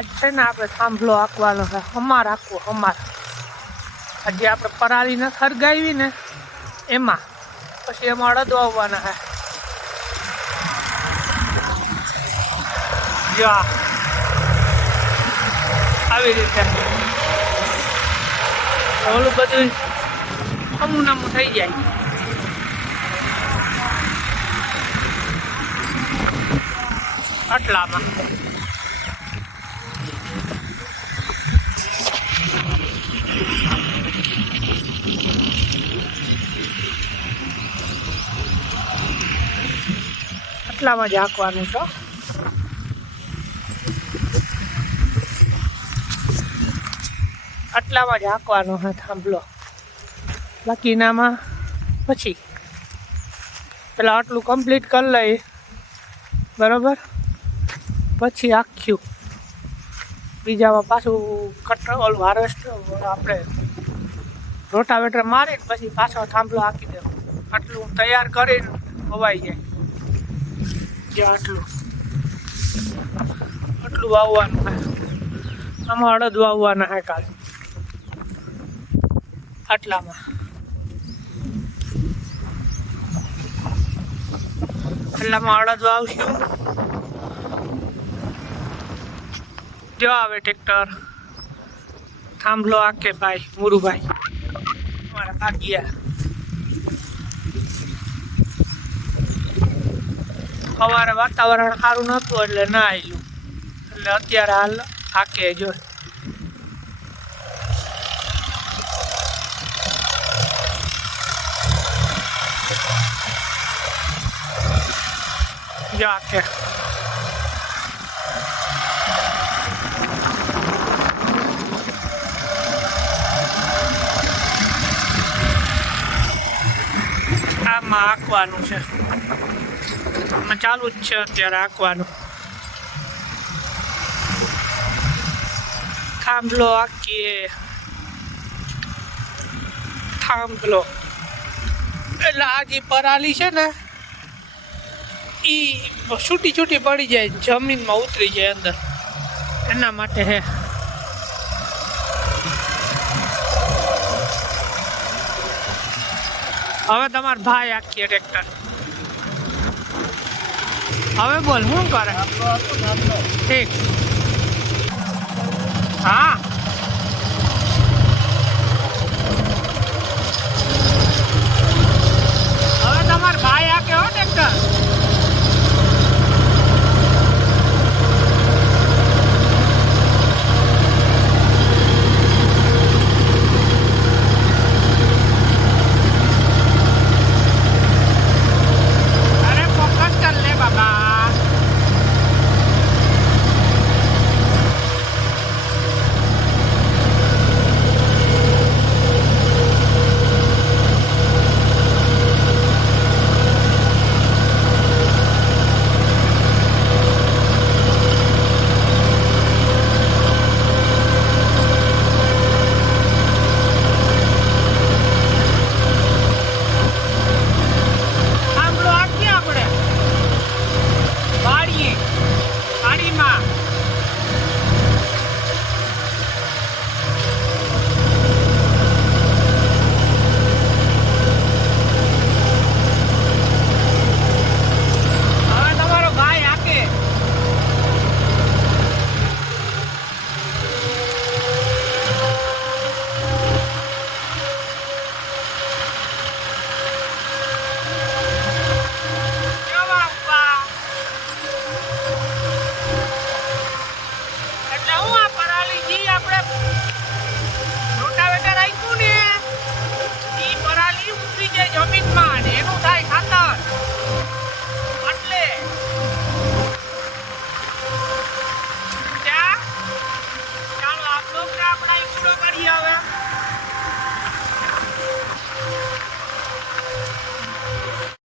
આજ છે ને આપણે થાંભલો હાંકવાનો છે, હમાર હાંકવો હમાર. હજી આપણે પરાળી ને ખરગાવી ને એમાં પછી એમાં અડદ વાવવાના છે. જો આવી રીતે ઓલું બધું અમું નમું થઈ જાય. આટલામાં આટલામાં જ હાંકવાનું છે. આટલામાં જ હાંકવાનો છે થાંભલો. બાકીનામાં પછી પેલા આટલું કમ્પ્લીટ કરી લઈ, બરાબર, પછી આખ્યું બીજામાં પાછું ઓલું હાર્વેસ્ટ આપણે રોટાવેટર મારીને પછી પાછો થાંભલો હાંકી દેવો. આટલું તૈયાર કરીને વવાઈ જાય. જે આટલું વાવવાનું છે. આમાં અડદ વાવવાના છે કાલે. આટલામાં અડદ વાવશું. જો આવે ટ્રેક્ટર, થાંભલો આકે ભાઈ મુરુભાઈ અમારા કાકિયા. સવારે વાતાવરણ સારું નહોતું એટલે ના આવેલું, એટલે અત્યારે હાલ હાકે જો. જો હાકે આમાં હાંકવાનું છે. આમાં ચાલુ જ છે અત્યારે હાંકવાનું. થાંભલો હાંકીએ, થાંભલો એટલે આ જે પરાલી છે ને એ છૂટી છૂટી પડી જાય, જમીનમાં ઉતરી જાય અંદર, એના માટે હે. હવે તમારા ભાઈ આખીએ ટ્રેક્ટર. હવે બોલ શું કરે? ઠીક, હા.